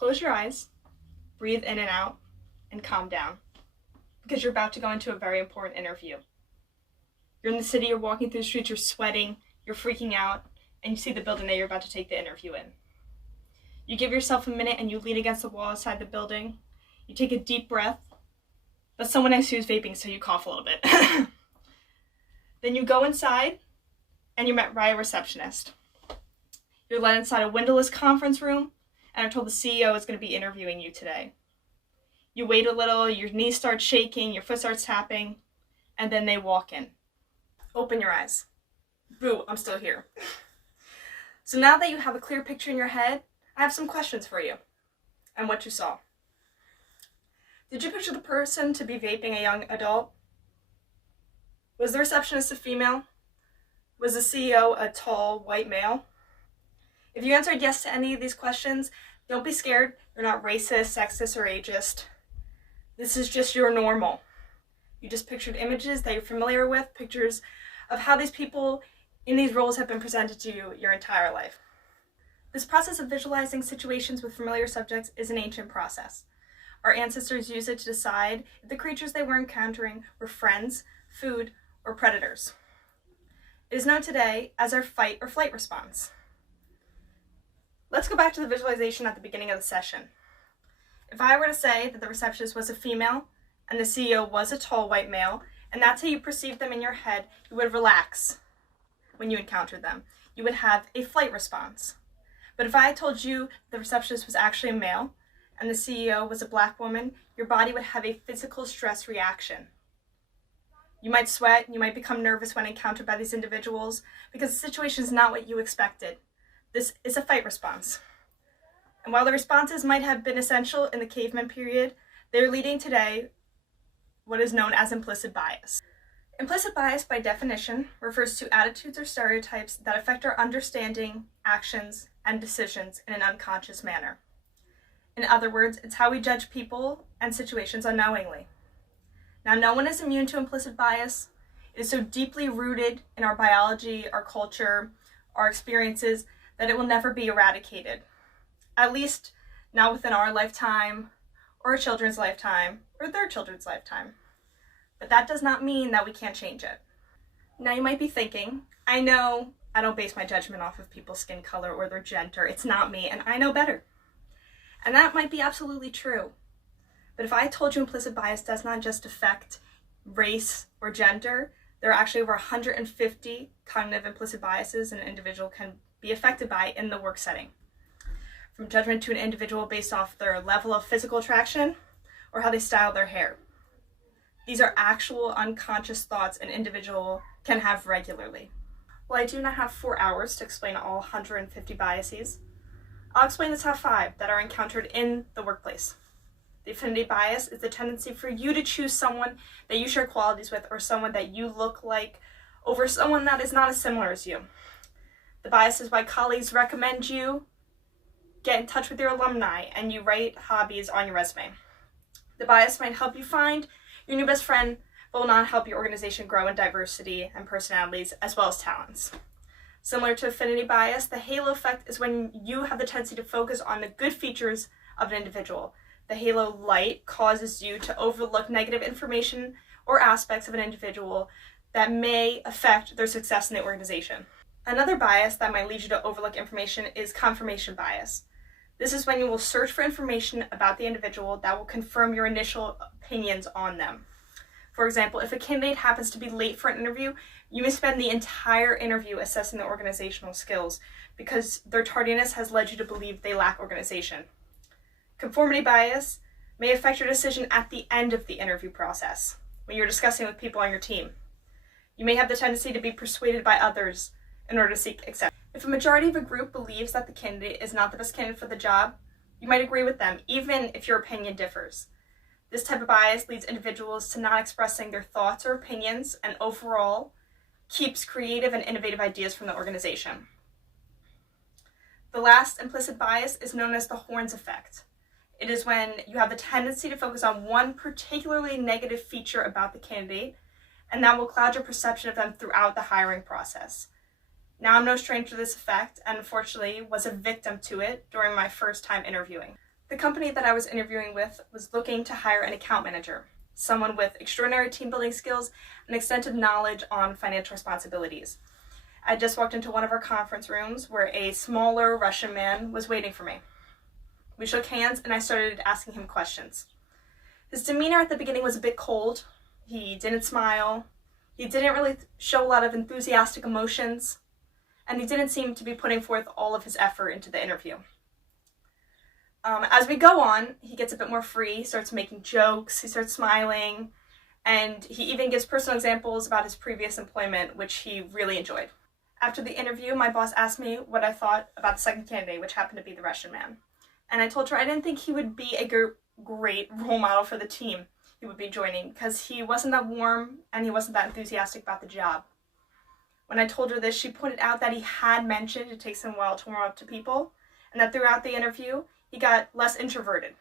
Close your eyes, breathe in and out, and calm down, because you're about to go into a very important interview. You're in the city, you're walking through the streets, you're sweating, you're freaking out, and you see the building that you're about to take the interview in. You give yourself a minute and you lean against the wall outside the building. You take a deep breath, but someone next to you is vaping, so you cough a little bit. Then you go inside and you're met by a receptionist. You're led inside a windowless conference room and are told the CEO is going to be interviewing you today. You wait a little, your knees start shaking, your foot starts tapping, and then they walk in. Open your eyes. Boo, I'm still here. So now that you have a clear picture in your head, I have some questions for you and what you saw. Did you picture the person to be vaping a young adult? Was the receptionist a female? Was the CEO a tall, white male? If you answered yes to any of these questions, don't be scared. You're not racist, sexist, or ageist. This is just your normal. You just pictured images that you're familiar with, pictures of how these people in these roles have been presented to you your entire life. This process of visualizing situations with familiar subjects is an ancient process. Our ancestors used it to decide if the creatures they were encountering were friends, food, or predators. It is known today as our fight or flight response. Let's go back to the visualization at the beginning of the session. If I were to say that the receptionist was a female and the CEO was a tall white male, and that's how you perceive them in your head, you would relax when you encountered them. You would have a flight response. But if I told you the receptionist was actually a male and the CEO was a black woman, your body would have a physical stress reaction. You might sweat, you might become nervous when encountered by these individuals because the situation is not what you expected. This is a fight response. And while the responses might have been essential in the caveman period, they are leading today what is known as implicit bias. Implicit bias, by definition, refers to attitudes or stereotypes that affect our understanding, actions, and decisions in an unconscious manner. In other words, it's how we judge people and situations unknowingly. Now, no one is immune to implicit bias. It is so deeply rooted in our biology, our culture, our experiences, that it will never be eradicated. At least not within our lifetime, or our children's lifetime, or their children's lifetime. But that does not mean that we can't change it. Now you might be thinking, I know I don't base my judgment off of people's skin color or their gender. It's not me, and I know better. And that might be absolutely true. But if I told you implicit bias does not just affect race or gender, there are actually over 150 cognitive implicit biases an individual can be affected by in the work setting. From judgment to an individual based off their level of physical attraction or how they style their hair. These are actual unconscious thoughts an individual can have regularly. While I do not have 4 hours to explain all 150 biases, I'll explain the top 5 that are encountered in the workplace. The affinity bias is the tendency for you to choose someone that you share qualities with or someone that you look like over someone that is not as similar as you. The bias is why colleagues recommend you get in touch with your alumni and you write hobbies on your resume. The bias might help you find your new best friend, but will not help your organization grow in diversity and personalities as well as talents. Similar to affinity bias, the halo effect is when you have the tendency to focus on the good features of an individual. The halo light causes you to overlook negative information or aspects of an individual that may affect their success in the organization. Another bias that might lead you to overlook information is confirmation bias. This is when you will search for information about the individual that will confirm your initial opinions on them. For example, if a candidate happens to be late for an interview, you may spend the entire interview assessing their organizational skills because their tardiness has led you to believe they lack organization. Conformity bias may affect your decision at the end of the interview process, when you're discussing with people on your team. You may have the tendency to be persuaded by others in order to seek acceptance. If a majority of a group believes that the candidate is not the best candidate for the job, you might agree with them, even if your opinion differs. This type of bias leads individuals to not expressing their thoughts or opinions, and overall keeps creative and innovative ideas from the organization. The last implicit bias is known as the horns effect. It is when you have the tendency to focus on one particularly negative feature about the candidate, and that will cloud your perception of them throughout the hiring process. Now, I'm no stranger to this effect, and unfortunately was a victim to it during my first time interviewing. The company that I was interviewing with was looking to hire an account manager, someone with extraordinary team building skills and extensive knowledge on financial responsibilities. I just walked into one of our conference rooms where a smaller Russian man was waiting for me. We shook hands and I started asking him questions. His demeanor at the beginning was a bit cold. He didn't smile. He didn't really show a lot of enthusiastic emotions. And he didn't seem to be putting forth all of his effort into the interview. As we go on, he gets a bit more free, starts making jokes, he starts smiling, and he even gives personal examples about his previous employment, which he really enjoyed. After the interview, my boss asked me what I thought about the second candidate, which happened to be the Russian man. And I told her I didn't think he would be a great role model for the team he would be joining, because he wasn't that warm and he wasn't that enthusiastic about the job. When I told her this, she pointed out that he had mentioned it takes him a while to warm up to people, and that throughout the interview, he got less introverted.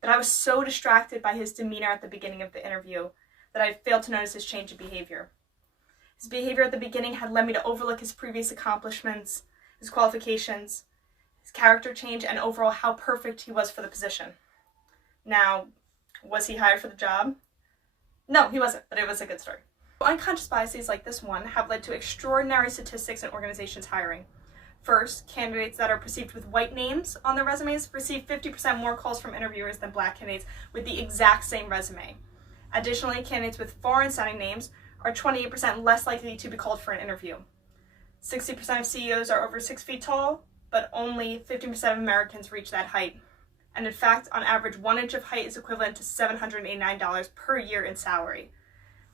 But I was so distracted by his demeanor at the beginning of the interview that I failed to notice his change in behavior. His behavior at the beginning had led me to overlook his previous accomplishments, his qualifications, his character change, and overall how perfect he was for the position. Now, was he hired for the job? No, he wasn't, but it was a good story. Unconscious biases like this one have led to extraordinary statistics in organizations hiring. First, candidates that are perceived with white names on their resumes receive 50% more calls from interviewers than black candidates with the exact same resume. Additionally, candidates with foreign-sounding names are 28% less likely to be called for an interview. 60% of CEOs are over 6 feet tall, but only 15% of Americans reach that height. And in fact, on average, 1 inch of height is equivalent to $789 per year in salary.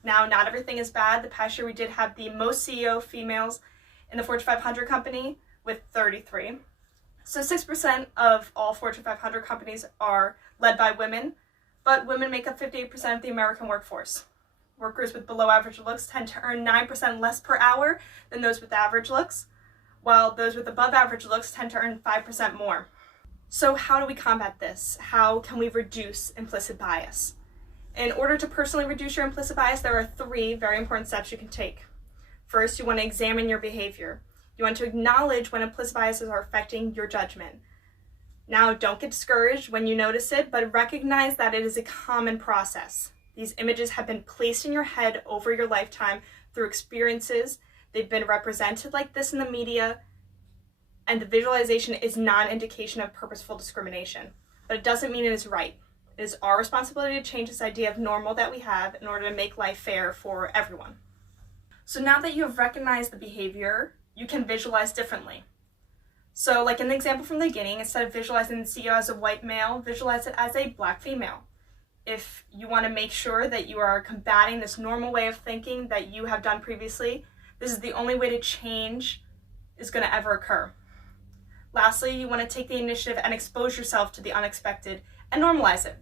Now, not everything is bad. The past year we did have the most CEO females in the Fortune 500 company, with 33. So 6% of all Fortune 500 companies are led by women, but women make up 58% of the American workforce. Workers with below average looks tend to earn 9% less per hour than those with average looks, while those with above average looks tend to earn 5% more. So how do we combat this? How can we reduce implicit bias? In order to personally reduce your implicit bias, there are 3 very important steps you can take. First, you want to examine your behavior. You want to acknowledge when implicit biases are affecting your judgment. Now, don't get discouraged when you notice it, but recognize that it is a common process. These images have been placed in your head over your lifetime through experiences. They've been represented like this in the media, and the visualization is not an indication of purposeful discrimination. But it doesn't mean it is right. It is our responsibility to change this idea of normal that we have in order to make life fair for everyone. So now that you have recognized the behavior, you can visualize differently. So like in the example from the beginning, instead of visualizing the CEO as a white male, visualize it as a black female. If you want to make sure that you are combating this normal way of thinking that you have done previously, this is the only way to change is going to ever occur. Lastly, you want to take the initiative and expose yourself to the unexpected and normalize it.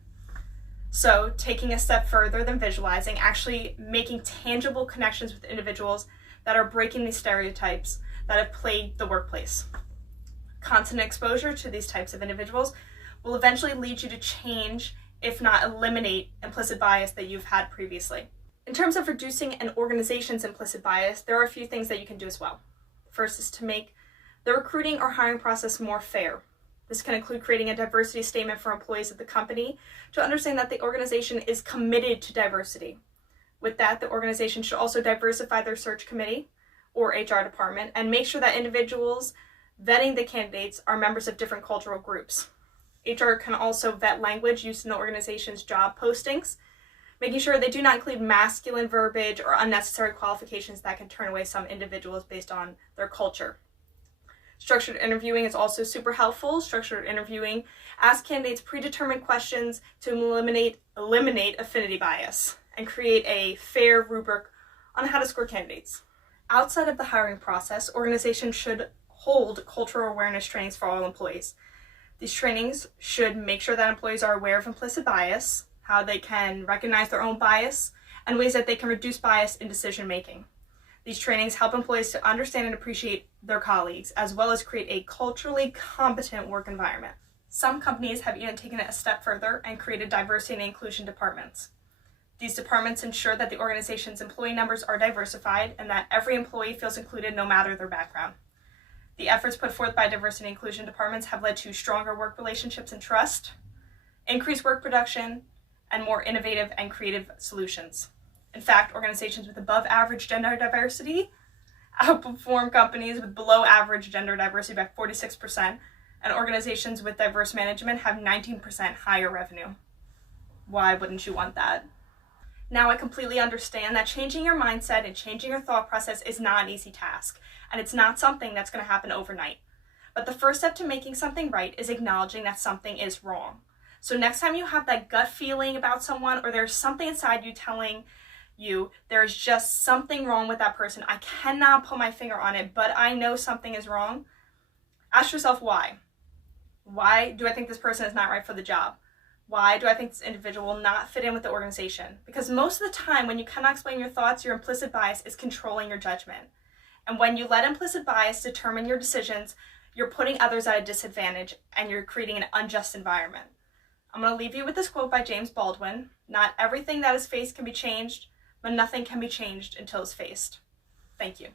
So taking a step further than visualizing, actually making tangible connections with individuals that are breaking these stereotypes that have plagued the workplace. Constant exposure to these types of individuals will eventually lead you to change, if not eliminate, implicit bias that you've had previously. In terms of reducing an organization's implicit bias, there are a few things that you can do as well. First is to make the recruiting or hiring process more fair. This can include creating a diversity statement for employees of the company to understand that the organization is committed to diversity. With that, the organization should also diversify their search committee or HR department and make sure that individuals vetting the candidates are members of different cultural groups. HR can also vet language used in the organization's job postings, making sure they do not include masculine verbiage or unnecessary qualifications that can turn away some individuals based on their culture. Structured interviewing is also super helpful. Structured interviewing asks candidates predetermined questions to eliminate affinity bias and create a fair rubric on how to score candidates. Outside of the hiring process, organizations should hold cultural awareness trainings for all employees. These trainings should make sure that employees are aware of implicit bias, how they can recognize their own bias, and ways that they can reduce bias in decision making. These trainings help employees to understand and appreciate their colleagues, as well as create a culturally competent work environment. Some companies have even taken it a step further and created diversity and inclusion departments. These departments ensure that the organization's employee numbers are diversified and that every employee feels included no matter their background. The efforts put forth by diversity and inclusion departments have led to stronger work relationships and trust, increased work production, and more innovative and creative solutions. In fact, organizations with above average gender diversity outperform companies with below average gender diversity by 46%, and organizations with diverse management have 19% higher revenue. Why wouldn't you want that? Now, I completely understand that changing your mindset and changing your thought process is not an easy task, and it's not something that's going to happen overnight. But the first step to making something right is acknowledging that something is wrong. So next time you have that gut feeling about someone, or there's something inside you telling you there's just something wrong with that person, I cannot put my finger on it, but I know something is wrong, ask yourself why. Why do I think this person is not right for the job? Why do I think this individual will not fit in with the organization? Because most of the time, when you cannot explain your thoughts, your implicit bias is controlling your judgment. And when you let implicit bias determine your decisions, you're putting others at a disadvantage and you're creating an unjust environment. I'm going to leave you with this quote by James Baldwin. Not everything that is faced can be changed, but nothing can be changed until it's faced. Thank you.